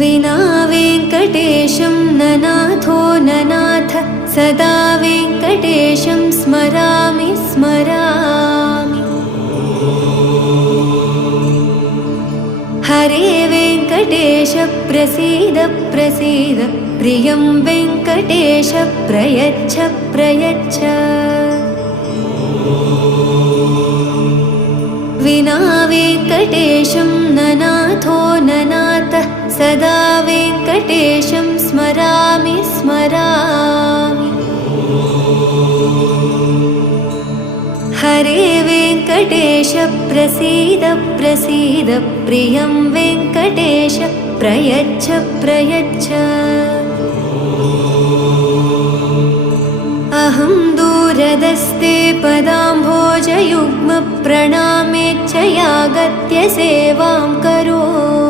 विना वेङ्कटेशं ननाथो ननाथ सदा वेङ्कटेशं स्मरामि स्मरामि। हरे वेङ्कटेश प्रसीद प्रसीद प्रियं वेङ्कटेश प्रयच्छ प्रयच्छ। विना वेङ्कटेशं ननाथो ननाथ सदा वेङ्कटेशं स्मरामि स्मरामि। हरे वेङ्कटेश प्रसीद प्रसीद प्रियं वेङ्कटेश प्रयच्छ प्रयच्छ। अहं दूरदस्ते पदाम्भोजयुग्म प्रणामेच्छयागत्य सेवां करोमि।